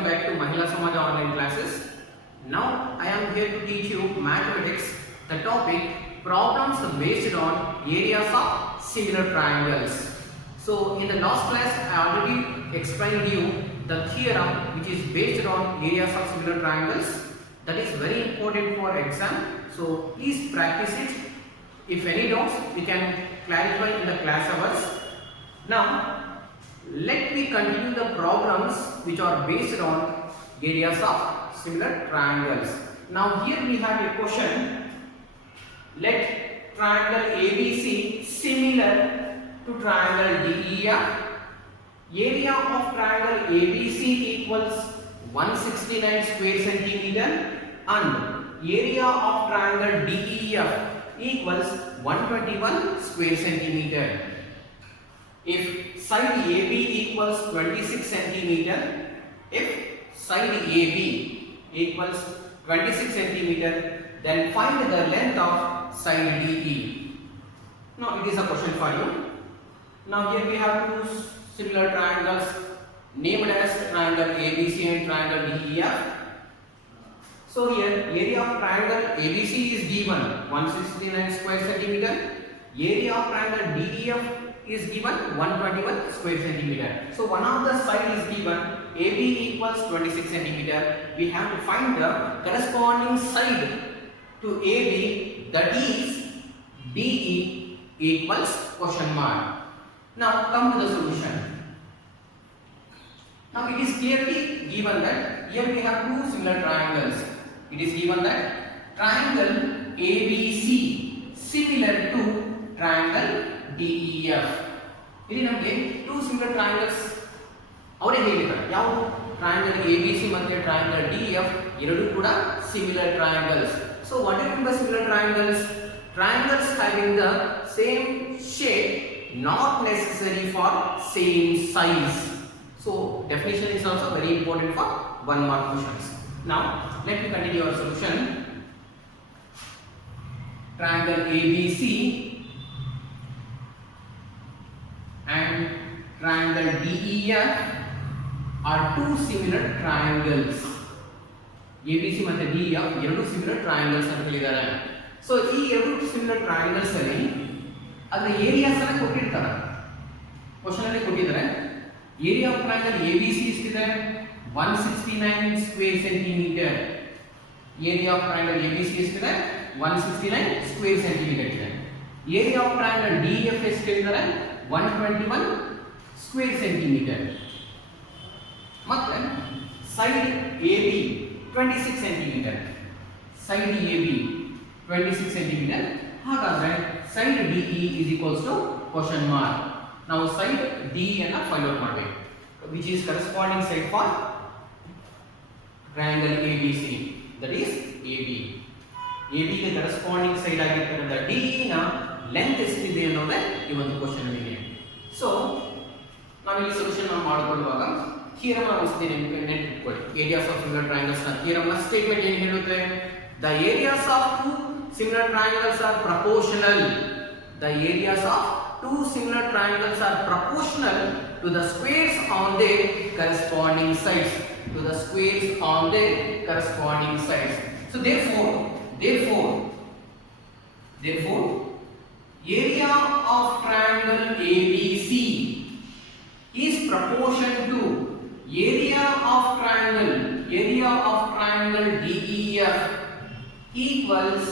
welcome back to Mahila Samaj online classes. Now I am here to teach you mathematics, the topic problems based on areas of similar triangles. So in the last class I already explained you the theorem which is based on areas of similar triangles. That is very important for exam. So please practice it. If any doubts you can clarify in the class hours. Now let me continue the problems which are based on areas of similar triangles. Now here we have a question. Let triangle ABC similar to triangle DEF. Area of triangle ABC equals 169 square centimeter and area of triangle DEF equals 121 square centimeter. If side AB equals 26 centimeter, then find the length of side DE. Now it is a question for you. Now here we have two similar triangles named as triangle ABC and triangle DEF. So here area of triangle ABC is given 169 square centimeter. Area of triangle DEF is given 121 square centimeter. So one of the side is given AB equals 26 centimeter. We have to find the corresponding side to AB, that is DE equals question mark. Now come to the solution. Now it is clearly given that here we have two similar triangles. It is given that triangle ABC similar to triangle DEF. ಇಲ್ಲಿ ನಮಗೆ two similar triangles ಅವರೇ ಹೇಳಿದ್ದಾರೆ. ಯಾವುದು? Triangle ABC ಮತ್ತು triangle DEF ಎರಡೂ ಕೂಡ similar triangles. So what is by similar triangles? Triangles having the same shape, not necessary for same size. So definition is also very important for 1 mark questions. Now let me continue our solution. Triangle ABC and triangle DEF are two similar triangles. ABC ಮತ್ತು DEF ಎರಡು similar triangles ಅಂತ ಹೇಳಿದ್ದಾರೆ. So ಈ ಎರಡು similar triangles ಅಲ್ಲಿ ಅದರ areas ಅನ್ನು ಕೊಟ್ಟಿರ್ತಾರೆ. ಕ್ವೆಶ್ಚನ್ ಅಲ್ಲಿ ಕೊಟ್ಟಿದ್ದಾರೆ. ಏರಿಯಾ ಆಫ್ ಟ್ರಯಾಂಗಲ್ ABC ಎಷ್ಟಿದೆ? 169 square centimetre. Area of triangle ABC ಎಷ್ಟಿದೆ? 169 ಸ್ಕ್ವೇರ್ ಸೆಂಟಿಮೀಟರ್ ಇದೆ. ಏರಿಯಾ ಆಫ್ ಟ್ರಯಾಂಗಲ್ DEF ಎಷ್ಟು ಹೇಳಿದ್ದಾರೆ? 121 ಸ್ಕ್ವೇರ್ ಸೆಂಟಿಮೀಟರ್. ಮತ್ತೆ side AB 26 centimetre. Side AB 26 centimetre. ಹಾಗಾದ್ರೆ side DE is equals to question mark. ನಾವು side DE ಅನ್ನು find out ಮಾಡಬೇಕು. Which is corresponding side for triangle ABC, that is AB. AB ಗೆ corresponding side ಆಗಿರ್ತಕ್ಕಂಥ DE ನ length ಎಷ್ಟಿದೆ ಅನ್ನೋದೇ ಈ ಒಂದು ಕ್ವೆಶ್ಚನ್ ಇದೆ. ಸೊ ನಾವು ಇಲ್ಲಿ ಸೊಲ್ಯೂಷನ್ ಮಾಡಿಕೊಳ್ಳುವಾಗ ಥಿಯರಮ್ ಅನ್ನು ಓದಿಸ್ತೀನಿ, ನೆನಪಿಟ್ಕೊಳ್ಳಿ. ಏರಿಯಾಸ್ ಆಫ್ ಸಿಮಿಲರ್ ಟ್ರಯಾಂಗಲ್ಸ್ ನ ಥಿಯರಮ್ ನ ಸ್ಟೇಟ್ಮೆಂಟ್ ಏನು ಹೇಳುತ್ತೆ? The areas of two similar triangles are proportional. The areas of two similar triangles are proportional to the squares on their corresponding sides. To the squares on their corresponding sides. So therefore area of triangle ABC is proportion to area of triangle DEF equals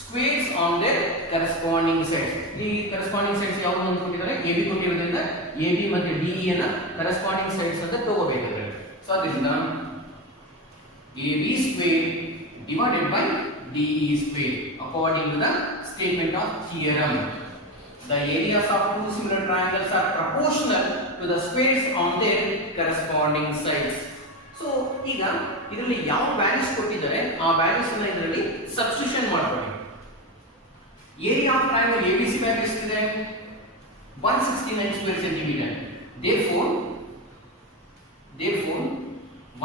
squares on their corresponding sides. ಈ corresponding sides ಯಾವುದು ಅಂತ ಕೊಟ್ಟಿದ್ದಾರೆ? AB ಕೊಟ್ಟಿರೋದ್ರಿಂದ AB ಮತ್ತು DE ಅನ್ನ corresponding sides ಅಂತ ತಗೋಬೇಕಾದ್ರೆ, so ಅದರಿಂದ AB square divided by DE square according to the statement of theorem. The areas of two similar triangles are proportional to the squares on their corresponding sides. So ಈಗ ಇದರಲ್ಲಿ ಯಾವ values ಕೊಟ್ಟಿದ್ದಾರೆ ಆ values ಅನ್ನು ಇದರಲ್ಲಿ substitution ಮಾಡ್ಕೊಳ್ಳಿ. Area of triangle ABC value ಎಷ್ಟಿದೆ? 169 square centimeter. Therefore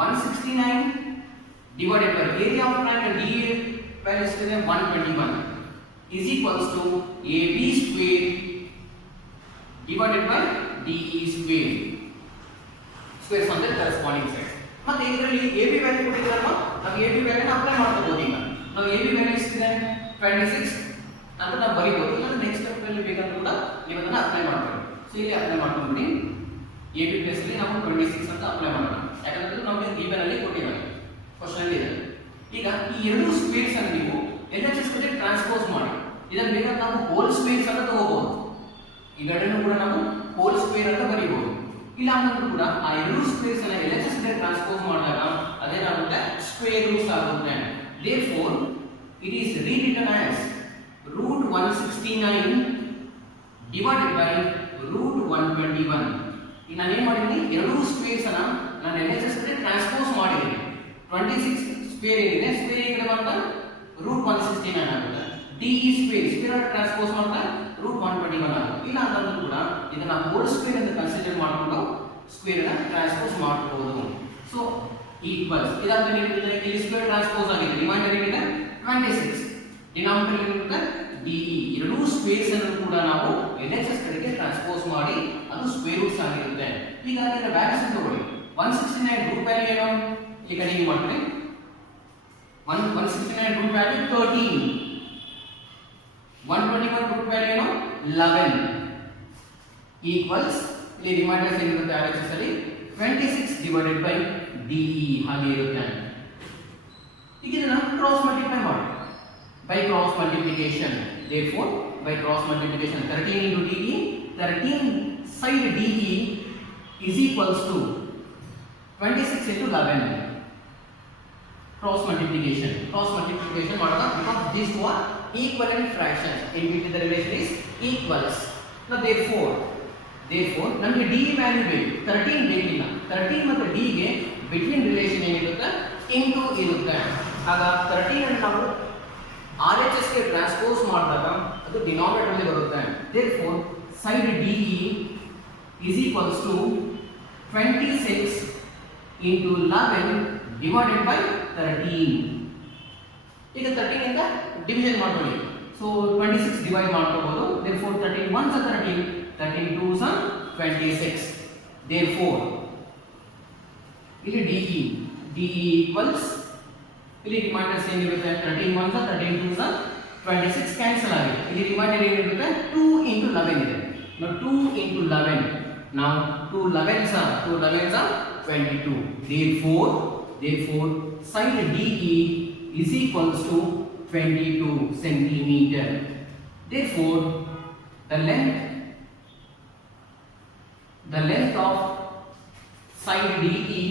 169 divided by area of triangle DEF value is 121 is equals to AB square divided by DE square. Squares on the corresponding sides. ಮತ್ತೆ ಇದರಲ್ಲಿ AB value ಕೊಟ್ಟಿದ್ದಾರಲ್ವಾ, ನಾವು AB ವ್ಯಾಲ್ಯೂನ apply ಮಾಡ್ಕೋಬಹುದು. ಈಗ ನಾವು AB value ಎಷ್ಟಿದೆ 26 ಅಂತ ನಾವು ಬರೀಬಹುದು. ಇಲ್ಲ ನೆಕ್ಸ್ಟ್ ಸ್ಟೆಪ್ ಅಲ್ಲಿ ಬೇಕಂದ್ರೆ ಕೂಡ ನೀವು ಅದನ್ನ ಅಪ್ಲೈ ಮಾಡ್ಬೋದು. ಸೊ ಇಲ್ಲಿ ಅಪ್ಲೈ ಮಾಡ್ಕೊಂಡ್ಬಿಡಿ. AB ಪ್ಲೇಸ್ ಅಲ್ಲಿ ನಾವು 26 ಅಂತ ಅಪ್ಲೈ ಮಾಡೋಣ, ಯಾಕಂದ್ರೆ ನಮಗೆ ಗಿವನ್ ಅಲ್ಲಿ ಕೊಟ್ಟಿದ್ದಾರೆ, ಕ್ವಶ್ಚನ್ ಅಲ್ಲಿ ಇದೆ. ಈಗ ಈ ಎರಡು ಸ್ಕ್ವೇರ್ಸ್ ಅನ್ನು ನೀವು LHS ಜೊತೆ ಟ್ರಾನ್ಸ್ಪೋಸ್ ಮಾಡಿ ಇದನ್ನ ಬೇಕಾದ್ರೆ ನಾವು ಹೋಲ್ ಸ್ಕ್ವೇರ್ಸ್ ಅಂತ ತಗೋಬಹುದು. ಇವೆರಡನ್ನು ಕೂಡ ನಾವು ಹೋಲ್ ಸ್ಕ್ವೇರ್ ಅಂತ ಬರೀಬಹುದು. ಇಲ್ಲ ಅಂದ್ರೆ ಕೂಡ ಆ ಎರಡು ಸ್ಕ್ವೇರ್ಸ್ ಅನ್ನು LHS ಜೊತೆ ಟ್ರಾನ್ಸ್ಪೋಸ್ ಮಾಡಿದಾಗ ಅದೇನಾಗುತ್ತೆ, ಸ್ಕ್ವೇರ್ ರೂಟ್ಸ್ ಆಗುತ್ತೆ. therefore it is rewritten as root 169 divided by root 121. ಈಗ ನಾನು ಏನು ಮಾಡಿದ್ದೀನಿ, ಎರಡು ಸ್ಕ್ವೇರ್ಸ್ ಅನ್ನ ನಾನು LHS ಜೊತೆ ಟ್ರಾನ್ಸ್ಪೋಸ್ ಮಾಡಿದ್ದೀನಿ. 26 ಸ್ಕ್ವೇರ್ ಏನಿದೆ, ಸ್ಕ್ವೇರ್ ಏನಿದೆ ಅಂತ ರೂಟ್ 169 ಆಗುತ್ತೆ. DE ಸ್ಕ್ವೇರ್ ಸ್ಕ್ವೇರ್ ಟ್ರಾನ್ಸ್ಪೋಸ್ ಮಾಡಿದ್ರೆ ರೂಟ್ 121 ಆಗುತ್ತೆ. ಇಲ್ಲ ಅಂತಂದ್ರೂ ಕೂಡ ಇದನ್ನ ಹೋಲ್ ಸ್ಕ್ವೇರ್ ಅಂತ ಕನ್ಸಿಡರ್ ಮಾಡಿಕೊಂಡು ಸ್ಕ್ವೇರ್ ಅನ್ನ ಟ್ರಾನ್ಸ್ಪೋಸ್ ಮಾಡಬಹುದು. ಸೊ ಈಕ್ವಲ್ಸ್ ಇದಾದ್ಮೇಲೆ ಏನಿದೆ, ಇಲ್ಲಿ ಸ್ಕ್ವೇರ್ ಟ್ರಾನ್ಸ್ಪೋಸ್ ಆಗಿದೆ, ರಿಮೈಂಡರ್ ಏನಿದೆ 26, ಡಿನಾಮಿನೇಟರ್ ಏನಿದೆ DE. ಎರಡೂ ಸ್ಕ್ವೇರ್ಸ್ ಅನ್ನು ಕೂಡ ನಾವು LHS ಕಡೆಗೆ ಟ್ರಾನ್ಸ್ಪೋಸ್ ಮಾಡಿ ಅದು ಸ್ಕ್ವೇರ್ ರೂಟ್ಸ್ ಆಗಿರುತ್ತೆ. ಈಗ ಇದರ ವ್ಯಾಲ್ಯೂಸ್ ತಗೊಳ್ಳಿ. 169 ರೂಟ್ ವ್ಯಾಲ್ಯೂ ಏನು, ಈ ಕಡೆ ನೀವು ಮಾಡ್ತೀವಿ 169 ರೂಟ್ ವ್ಯಾಲ್ಯೂ 13, 121 ರೂಟ್ ವ್ಯಾಲ್ಯೂ ಏನು 11 ಈಕ್ವಲ್ಸ್ ಇಲ್ಲಿ ರಿಮೈಂಡರ್ಸ್ ಏನಿರುತ್ತೆ RHS ಅಲ್ಲಿ 26 ಡಿವೈಡೆಡ್ ಬೈ DE ಹಾಗೆ ಇರುತ್ತೆ. ಈಗ ಇದನ್ನ ಕ್ರಾಸ್ ಮಲ್ಟಿಪ್ಲೈ ಮಾಡಿ by cross multiplication. therefore by cross multiplication 13 into DE, 13 side DE is equals to 26 into 11. cross multiplication ಮಾಡೋಣ, because these two are equivalent fractions in which the relation is equals. now therefore ನಮಗೆ DE value ಬೇಕು, 13 ಬೇಕಿಲ್ಲ. 13 ಮತ್ತು D ಗೆ between relation ಏನಿರುತ್ತೆ, into ಇರುತ್ತೆ. ಆಗ 13 ಅನ್ನು ನಾವು RHS ಗೆ ಟ್ರಾನ್ಸ್ಪೋಸ್ ಮಾಡಿದಾಗ ಅದು ಡಿನಾಮಿನೇಟರ್ ಅಲ್ಲಿ ಬರುತ್ತೆ. therefore side DE is equals to 26 into 11 divided by 13. ಈಗ 13 ಇಂದ ಡಿವಿಷನ್ ಮಾಡ್ಕೊಳ್ಳಿ. ಸೊ 26 ಡಿವೈಡ್ ಮಾಡ್ಕೋಬಹುದು. therefore 13 1s are 13, 13 2s are 26. therefore ಇಲ್ಲಿ DE equals ಇಲ್ಲಿ ರಿಮೈಂಡರ್ಸ್ ಏನಿರುತ್ತೆ 13 1s are 13 2s are 26 cancel ಆಗಿದೆ. ಇಲ್ಲಿ ರಿಮೈಂಡರ್ ಏನಿರುತ್ತೆ 2 into 11 ಇದೆ. now 2 into 11, now 2 11s are 22. therefore side DE is equals to 22 centimeter. therefore the length of side DE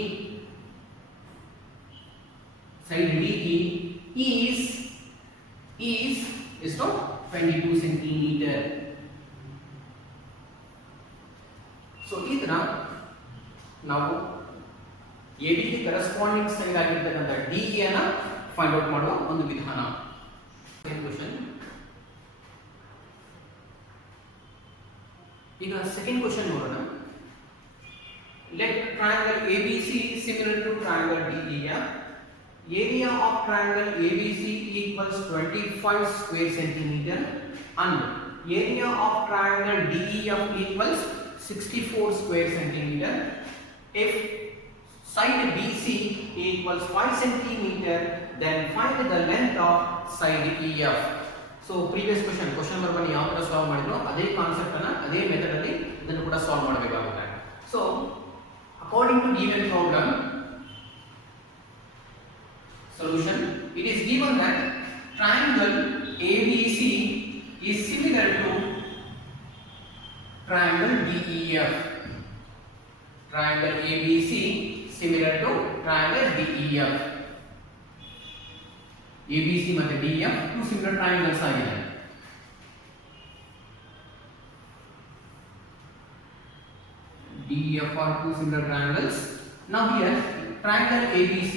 is to 22 centimeter. so ಇದನ್ನ ನಾವು AB ಗೆ corresponding side ಆಗಿರ್ತಕ್ಕಂಥ DE ಅನ್ನ find out ಮಾಡುವ ಒಂದು ವಿಧಾನ. Second question. ಈಗ ಸೆಕೆಂಡ್ ಕ್ವೆಶ್ಚನ್ ನೋಡೋಣ. Let triangle ABC similar to triangle DE. area of triangle ABC equals 25 square centimeter and area of triangle DEF equals 64 square centimeter. if side BC equals 5 centimeter, then find the length of side EF. so previous question number 1 ಯಾವ ತರ solve ಮಾಡಿದ್ರು ಅದೇ concept ಅನ್ನ ಅದೇ method ಅಲ್ಲಿ ಇದನ್ನು ಕೂಡ solve ಮಾಡಬೇಕಾಗುತ್ತೆ. so according to given problem solution, it is given that triangle ABC is similar to triangle DEF. triangle ABC similar to triangle DEF. ABC ಮತ್ತು DEF two similar triangles ಆಗಿದೆ. DEF are two similar triangles. now here triangle ABC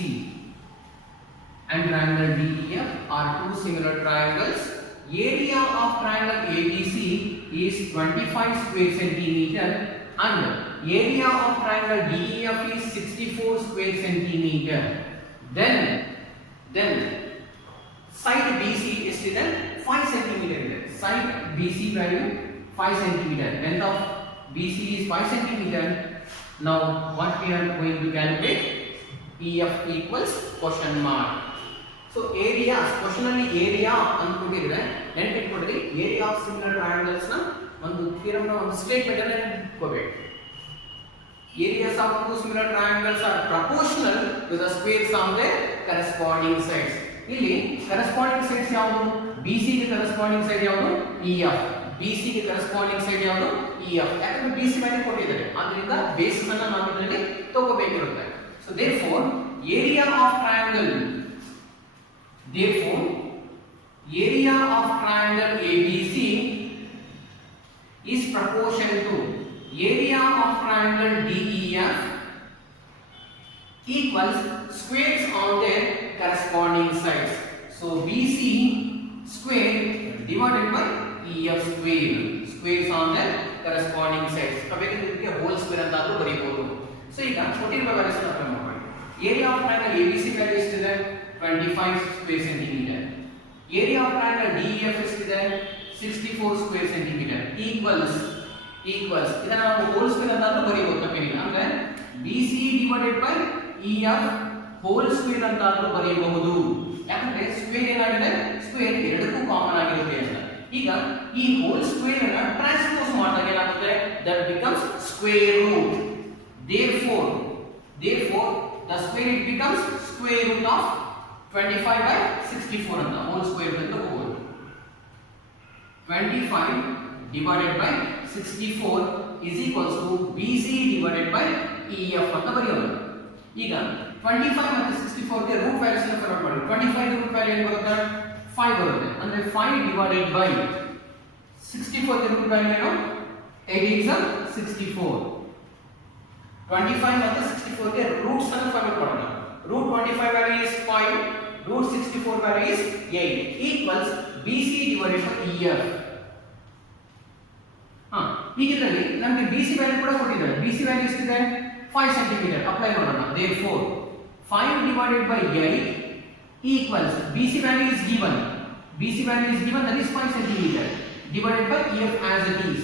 and triangle DEF are two similar triangles. area of triangle ABC is 25 square centimeter and area of triangle DEF is 64 square centimeter. then side BC is 5 centimeter. side BC value 5 centimeter. length of BC is 5 centimeter. now what we are going to calculate, EF equals question mark. So area question ಅಲ್ಲಿ area ಅಂತ ಕೊಟ್ಟಿದ್ರೆ ನೆನಪಿಟ್ಕೊಡ್ರಿ area of similar triangles ನ ಒಂದು theorem ನ ಒಂದು statement ಅನ್ನು ನೆನಪಿಟ್ಕೋಬೇಕು. Areas of two similar triangles are proportional to the squares on their corresponding sides. ಇಲ್ಲಿ corresponding sides ಯಾವುದು? BC ಗೆ corresponding side ಯಾವುದು? EF. BC ಗೆ corresponding side ಯಾವುದು? EF. ಯಾಕಂದ್ರೆ BC ವ್ಯಾಲ್ಯೂ ಕೊಟ್ಟಿದ್ದಾರೆ, ಆದ್ದರಿಂದ ಬೇಸಿಸ್ ಅನ್ನು ನಾವು ಇದರಲ್ಲಿ ತಗೋಬೇಕಿರುತ್ತೆ. So therefore area of triangle ABC is proportional to area of triangle DEF equals squares on their corresponding sides. So BC square divided by EF square, squares on their corresponding sides. ಕಬೆಗೆ ಇದಕ್ಕೆ whole square ಅಂತ ಆದ್ರೂ ಬರೀಬಹುದು. So ಈಗ ಕೊಟ್ಟಿರುವ values ಅನ್ನು apply ಮಾಡಿ. Area of triangle ABC value ಎಷ್ಟಿದೆ? 25 square centimetre. Area of triangle DEF ಎಷ್ಟಿದೆ? 64 square centimetre. Equals ಇದನ್ನ ನಾವು ಹೋಲ್ ಸ್ಕ್ವೇರ್ ಅಂತ ಆದ್ರೂ ಬರೀಬಹುದು, ತಪ್ಪೇನಿಲ್ಲ. ಅಂದ್ರೆ BC divided by EF whole square ಅಂತ ಆದ್ರೂ ಬರೆಯಬಹುದು. ಯಾಕಂದ್ರೆ ಸ್ಕ್ವೇರ್ ಏನಾಗಿದೆ? ಸ್ಕ್ವೇರ್ ಎರಡಕ್ಕೂ ಕಾಮನ್ ಆಗಿರುತ್ತೆ ಅಂತ. ಈಗ ಈ ಹೋಲ್ ಸ್ಕ್ವೇರ್ ಅನ್ನ ಟ್ರಾನ್ಸ್ಪೋಸ್ ಮಾಡಿದಾಗ ಏನಾಗುತ್ತೆ? That becomes square root. therefore the square it becomes square root of 25 by 64 ಅಂತ ಹೋಲ್ ಸ್ಕ್ವೇರ್ ಅಂತ ಹೋಗೋದು. 25 divided by 64 is equals to BC divided by EF ಅಂತ ಬರೆಯೋದು. ಈಗ 25 ಮತ್ತು 64 ಗೆ ರೂಟ್ ವ್ಯಾಲ್ಯೂಸ್ ಅನ್ನು ಫೈಂಡ್ ಮಾಡಿ. 25 ಗೆ ರೂಟ್ ವ್ಯಾಲ್ಯೂ ಏನು ಬರುತ್ತೆ? 5 ಬರುತ್ತೆ. ಅಂದ್ರೆ 5 divided by 64 ಗೆ ರೂಟ್ ವ್ಯಾಲ್ಯೂ ಏನು? 8 is 64. 25 ಮತ್ತು 64 ಗೆ ರೂಟ್ಸ್ ಅನ್ನು ಫೈಂಡ್ ಮಾಡೋಣ. root 25 value is 5, root 64 value is 8 equals BC divided by EF. ಈಗ ಇದರಲ್ಲಿ ನಮಗೆ BC ವ್ಯಾಲ್ಯೂ ಕೂಡ ಕೊಟ್ಟಿದ್ದಾರೆ. BC ವ್ಯಾಲ್ಯೂ ಎಷ್ಟಿದೆ? 5 ಸೆಂಟಿಮೀಟರ್. ಅಪ್ಲೈ ಮಾಡೋಣ. therefore 5 divided by 8 equals BC value is given. That is 5 centimeter divided by EF as it is.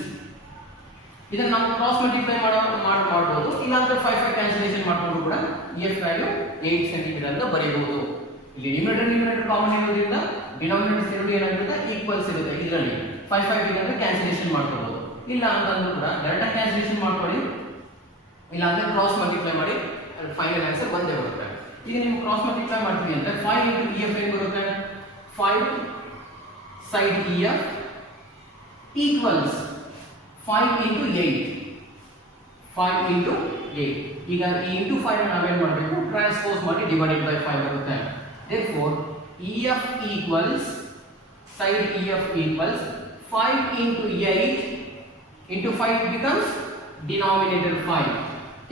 ಇದನ್ನ ನಾವು cross multiply ಮಾಡಬಹುದು. ಇಲ್ಲ ಅಂದ್ರೆ 5 ಕ್ಯಾನ್ಸಲೇಷನ್ ಮಾಡ್ಕೊಂಡು ಕೂಡ EF ವ್ಯಾಲ್ಯೂ 8 ಸೆಂಟಿಮೀಟರ್ ಅಂತ ಬರೆಯಬಹುದು. ಇಲ್ಲಿ ನ್ಯೂಮರೇಟರ್ ಕಾಮನ್ ಇರೋದ್ರಿಂದ ಡಿನಾಮಿನೇಟರ್ ಎರಡು ಏನಾಗಿರುತ್ತೆ? ಈಕ್ವಲ್ಸ್ ಇರುತ್ತೆ. ಇದರಲ್ಲಿ 5 ಇದ್ರೆ ಕ್ಯಾನ್ಸಲೇಷನ್ ಮಾಡ್ಕೊಬಹುದು. ಇಲ್ಲ ಅಂತಂದ್ರೂ ಕೂಡ ಡೈರೆಕ್ಟ್ ಕ್ಯಾನ್ಸಲೇಷನ್ ಮಾಡ್ಕೊಳ್ಳಿ, ಇಲ್ಲ ಅಂದ್ರೆ ಕ್ರಾಸ್ ಮಲ್ಟಿಪ್ಲೈ ಮಾಡಿ, ಫೈನಲ್ ಆನ್ಸರ್ ಒಂದೇ ಬರುತ್ತೆ. ಈಗ ನೀವು ಕ್ರಾಸ್ ಮಲ್ಟಿಪ್ಲೈ ಮಾಡ್ತೀವಿ ಅಂದ್ರೆ 5 into EF ಏನು ಬರುತ್ತೆ? 5 side EF equals 5 into 8. 5 into 8. ಈಗ ಈ into 5 ನಾವು ಏನು ಮಾಡಬೇಕು? ಟ್ರಾನ್ಸ್ಪೋಸ್ ಮಾಡಿ ಡಿವೈಡೆಡ್ ಬೈ 5 ಬರುತ್ತೆ. therefore EF equals side EF equals 5 into 8 into 5 becomes denominator 5.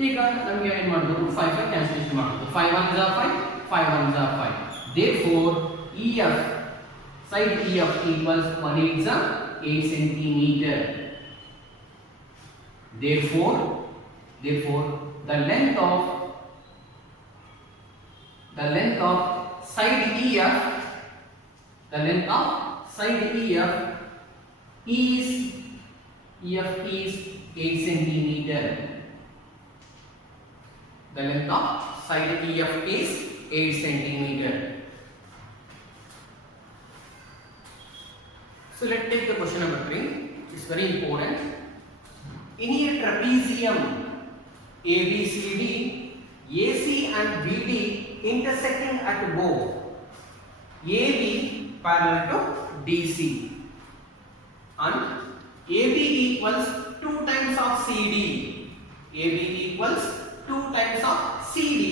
ಈಗ ನಮಗೆ ಏನು ಮಾಡಬೇಕು? 5 ಕ್ಯಾನ್ಸಲೇಷನ್ ಮಾಡಬೇಕು. 5 1 is 5, 5 1 is 5. therefore EF side EF equals 1 is 8 centimeter. therefore the length of side EF is 8 centimeter. The length of side EF is 8 centimeter. So let's take the question number 3. It's very important. In a trapezium ABCD, AC and BD intersecting at both AB parallel to DC and AB equals 2 times of CD. AB equals 2 times of CD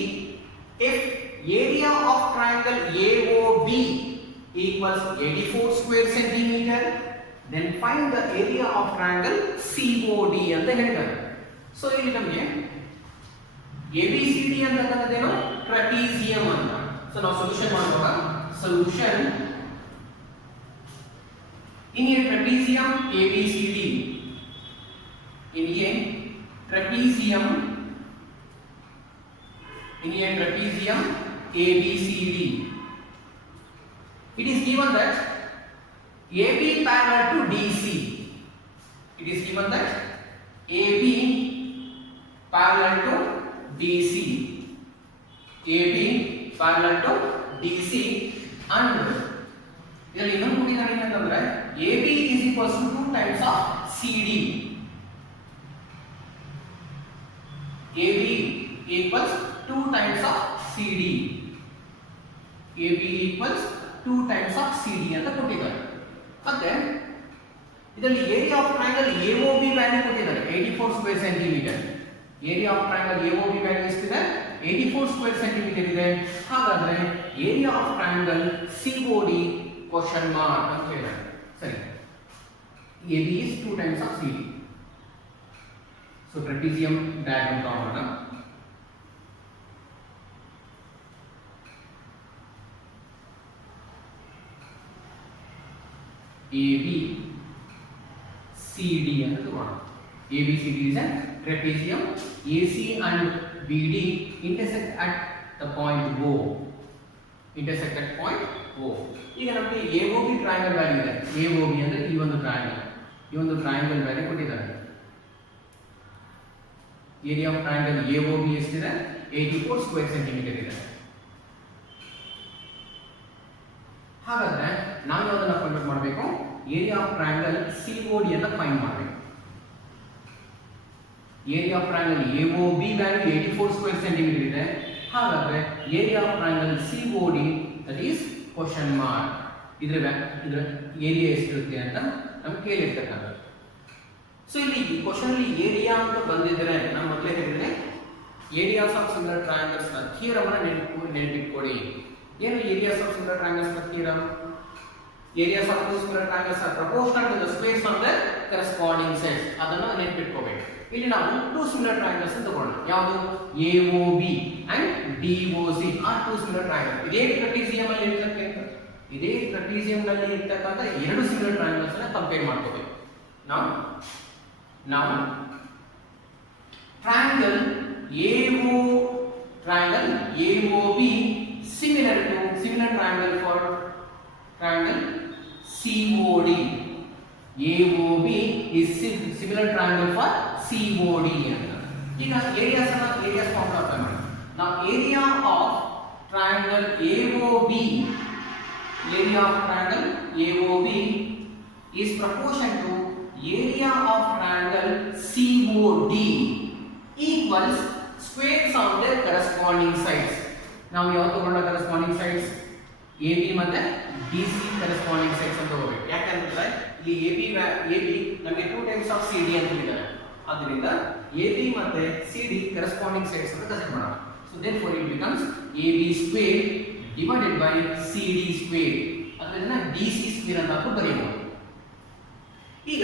if area of triangle AOB equals 84 square centimeter, then find the area of triangle COD ಅಂತ ಹೇಳ್ತಾರೆ. So ಇಲ್ಲಿ ನಮಗೆ ABCD ಅಂತಕ್ಕಂಥದ್ದೇನು? Trapezium ಅಂತ. So ನಾವು solution ಮಾಡುವಾಗ solution in a trapezium ABCD, in a trapezium ABCD, it is given that AB parallel to DC. It is given that AB parallel to DC. AB parallel to DC and ಇದರಲ್ಲಿ ಇನ್ನೊಂದು ಕೊಟ್ಟಿದ್ದಾರೆ ಏನಂತಂದ್ರೆ AB is equals to 2 times of CD. AB equals 2 times of CD. AB equals 2 times of CD ಅಂತ ಕೊಟ್ಟಿದ್ದಾರೆ. ಮತ್ತೆ ಇದರಲ್ಲಿ area of triangle AOB value ಕೊಟ್ಟಿದ್ದಾರೆ 84 square centimetre. Area of triangle AOB value ಎಷ್ಟಿದೆ? 84 ಸ್ಕ್ವೇರ್ ಸೆಂಟಿಮೀಟರ್ ಇದೆ. ಹಾಗಾದ್ರೆ area of triangle COD question mark ಅಂತ ಹೇಳಿದ್ದಾರೆ. ಸರಿ, AB is 2 times of CD. So trapezium diagram draw ಮಾಡೋಣ. AB CD ಅಂತ ತಗೋಣ. ABCD is a trapezium. AC and BD intersect at the point O. Intersect at point O. ಈಗ ನಮಗೆ AOB triangle value ಇದೆ. AOB ಅಂದ್ರೆ ಈ ಒಂದು triangle value ಕೊಟ್ಟಿದ್ದಾರೆ. ಏರಿಯಾ ಆಫ್ ಟ್ರಯಾಂಗಲ್ AOB ಎಷ್ಟಿದೆ? 84 ಸ್ಕ್ವೇರ್ ಸೆಂಟಿಮೀಟರ್ ಇದೆ. ಹಾಗಾದ್ರೆ ನಾವು ಅದನ್ನ ಫೈಂಡ್ ಔಟ್ ಮಾಡಬೇಕು. ಏರಿಯಾ ಆಫ್ ಟ್ರಯಾಂಗಲ್ COD ಅನ್ನು ಫೈಂಡ್ ಮಾಡಬೇಕು. Area of triangle AOB value 84 square centimetre ಇದೆ. ಹಾಗಾದ್ರೆ area of triangle COD that is question mark. ಇದರ ಏರಿಯಾ ಎಷ್ಟಿರುತ್ತೆ ಅಂತ ನಮ್ಗೆ ಕೇಳಿರ್ತಕ್ಕಂಥದ್ದು. ಸೊ ಇಲ್ಲಿ ಕ್ವೆಶ್ಚನ್ ಅಲ್ಲಿ ಏರಿಯಾ ಅಂತ ಬಂದಿದ್ರೆ ನಾನು ಮೊದಲೇ ಹೇಳಿದ್ರೆ ಏರಿಯಾಸ್ ಆಫ್ ಸಿಮಿಲರ್ ಟ್ರಯಾಂಗಲ್ಸ್ ನ ಥಿಯರಮ್ ಅನ್ನು ನೆನಪಿಟ್ಕೊಳ್ಳಿ. ಏನು ಏರಿಯಾಸ್ ಆಫ್ ಸಿಮಿಲರ್ ಟ್ರಯಾಂಗಲ್ಸ್ ನ theorem? Areas of two similar triangles are proportional to the space on the corresponding sides. ಅದನ್ನು ನೆನಪಿಟ್ಕೋಬೇಕು. ಇಲ್ಲಿ ನಾವು ಟೂ ಸಿಮಿಲರ್ ಟ್ರಯಾಂಗಲ್ಸ್ ಅಂತ ತಗೊಳ್ಳೋಣ. ಯಾವುದು? AOB and DOC are two similar triangle. ಇದೇ ಟ್ರೆಪೀಜಿಯಂ ಅಲ್ಲಿ ಇರ್ತಕ್ಕಂಥ ಎರಡು ಸಿಮಿಲರ್ ಟ್ರಯಾಂಗಲ್ಸ್ ಅನ್ನು ಕಂಪೇರ್ ಮಾಡ್ಕೋಬೇಕು. ನಾವು triangle AOB similar triangle for triangle COD. AOB is similar triangle for COD. ಈಗ areas formula apply ಮಾಡಿ. Now area of triangle AOB is proportion to area of triangle COD equals squares of their corresponding sides. ನಾವು ಯಾವ ತಗೊಂಡ corresponding sides? AB ಮತ್ತೆ DC corresponding sides ಅಂತ ತಗೋಬೇಕು. ಯಾಕಂದ್ರೆ ಇಲ್ಲಿ AB ನಮಗೆ 2 times of CD ಅಂತ ಹೇಳಿದ್ದಾರೆ. ಆದ್ದರಿಂದ AB ಮತ್ತೆ CD corresponding sides ಅಂತ ಕನ್ಸಿಡರ್ ಮಾಡೋಣ. So therefore it becomes AB square divided by CD square. ಅದನ್ನ DC square ಅಂತ ಬರೆಯಬಹುದು. ಈಗ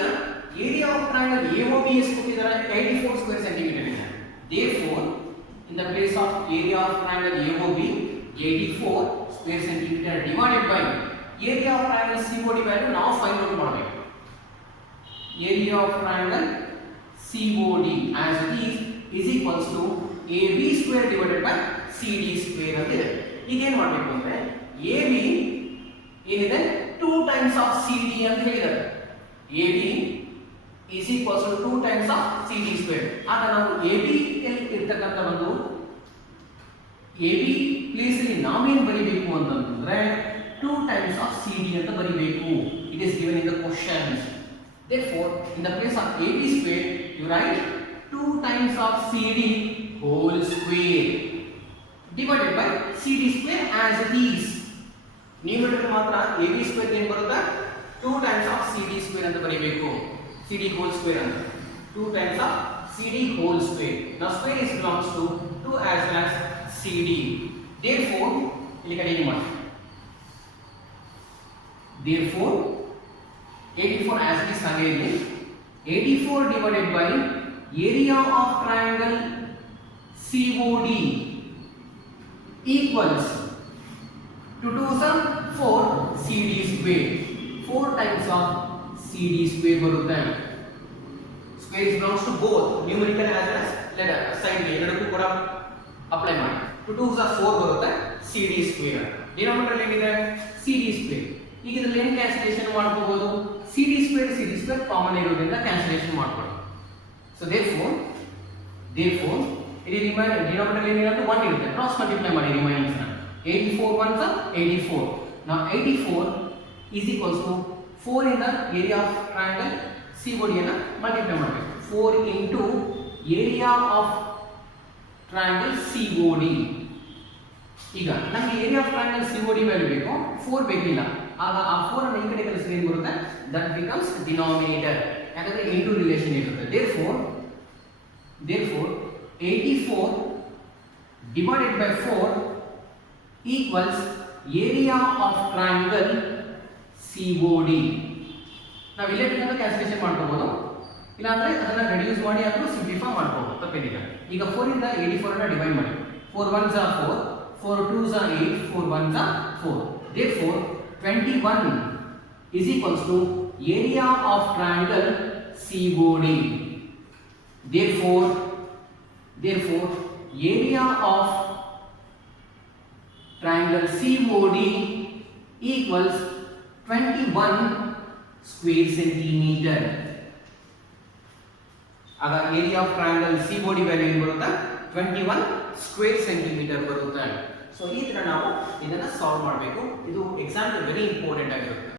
ಏರಿಯಾ ಆಫ್ ಟ್ರಯಾಂಗಲ್ AOB ಎಷ್ಟು ಕೊಟ್ಟಿದ್ದಾರೆ? 84 ಸ್ಕ್ವೇರ್ ಸೆಂಟಿಮೀಟರ್ ಇದೆ. Therefore in the place of area of triangle AOB 84 square centimeter divided by area of triangle COD value now find out ಮಾಡಬೇಕು. Area of triangle COD as it is equals to AB square divided by CD square ಅಂತ ಇದೆ. ಈಗ ಏನು ಮಾಡಬೇಕು ಅಂದ್ರೆ AB ಏನಿದೆ 2 times of CD ಅಂತ ಹೇಳಿದ್ದಾರೆ. AB is equals to 2 times of CD square. ಆಗ ನಾವು AB ಇರ್ತಕ್ಕಂಥ ಒಂದು AB ಪ್ಲೇಸ್ ಅಲ್ಲಿ ನಾವೇನು ಬರಿಬೇಕು ಅಂತಂದ್ರೆ 2 times of CD ಅಂತ ಬರಿಬೇಕು. It is given in the questions. Therefore in the place of AB square you write 2 times of CD whole square divided by CD square as it is. Numerator ಮಾತ್ರ AB square ಏನು ಬರುತ್ತೆ? 2 times of CD square ಅಂತ ಬರಿಬೇಕು. CD whole square ಅಂತ 2 times of CD whole square. Now square is belongs to 2 as well as CD. Therefore ಇಲ್ಲಿ continue ಮಾಡಿ. Therefore 84 as it is again 84 divided by area of triangle COD equals to do some 4 CD square. 4 times of CD square ಬರುತ್ತೆ. Square is belongs to both numerical as well as letter side ಎರಡಕ್ಕೂ ಕೂಡ apply ಮಾಡಿ. 2 2s are 4 ಬರುತ್ತೆ. CD square denominator ಏನಿದೆ? CD square. ಈಗ ಇದರಲ್ಲಿ ಏನು cancellation ಮಾಡ್ಕೋಬಹುದು? CD square ಕಾಮನ್ ಇರೋದ್ರಿಂದ ಕ್ಯಾನ್ಸಲೇಷನ್ ಮಾಡ್ಕೊಳ್ಳಿ. So therefore ಇಲ್ಲಿ ಡಿನಾಮಿನೇಟರ್ ಏನಿರುತ್ತೆ 1 ಇರುತ್ತೆ, ಕ್ರಾಸ್ ಮಲ್ಟಿಪ್ಲೈ ಮಾಡಿ ರಿಮೈನಿಂಗ್ಸ್ ನ. 84 1 84. Now 84 is equals to 4 in the area of triangle COD ಅನ್ನು ಮಲ್ಟಿಪ್ಲೈ ಮಾಡಬೇಕು. 4 into area of triangle COD. ಈಗ ನಮಗೆ area of triangle COD value ಬೇಕು, 4 ಬೇಕಿಲ್ಲ. ಆಗ ಆ 4 ಅನ್ನು ಈ ಕಡೆ ಕಳಿಸಿದ್ರೆ ಏನು ಬರುತ್ತೆ, ದಟ್ ಬಿಕಮ್ಸ್ ಡಿನಾಮಿನೇಟರ್, ಯಾಕಂದ್ರೆ ಇಂಟು ರಿಲೇಷನ್ ಇರುತ್ತೆ. therefore 84 divided by 4 equals area of triangle COD. ನಾವು ಇಲ್ಲೇ ಬೇಕಾದ್ರೆ ಕ್ಯಾಲ್ಕುಲೇಷನ್ ಮಾಡ್ಕೋಬಹುದು, ಇಲ್ಲ ಅಂದ್ರೆ ಅದನ್ನ ರೆಡ್ಯೂಸ್ ಮಾಡಿ ಆದ್ರೂ ಸಿಂಪ್ಲಿಫೈ ಮಾಡ್ಕೋಬಹುದು, ತಪ್ಪೇನಿಲ್ಲ. ಈಗ 4 ಇಂದ 84 ಅನ್ನು ಡಿವೈಡ್ ಮಾಡಿ. 4 1s are 4, 4 2s are 8, 4 1s are 4. Therefore 21 is equals to area of triangle COD. Therefore area of triangle COD equals 21 square centimeter. ಆಗ area of triangle COD value ಏನು ಬರುತ್ತೆ, 21 ಸ್ಕ್ವೇರ್ ಸೆಂಟಿಮೀಟರ್ ಬರುತ್ತೆ. ಸೊ ಈ ತರ ನಾವು ಇದನ್ನ solve ಮಾಡಬೇಕು. ಇದು ಎಕ್ಸಾಮ್ ವೆರಿ ಇಂಪಾರ್ಟೆಂಟ್ ಆಗಿರುತ್ತೆ.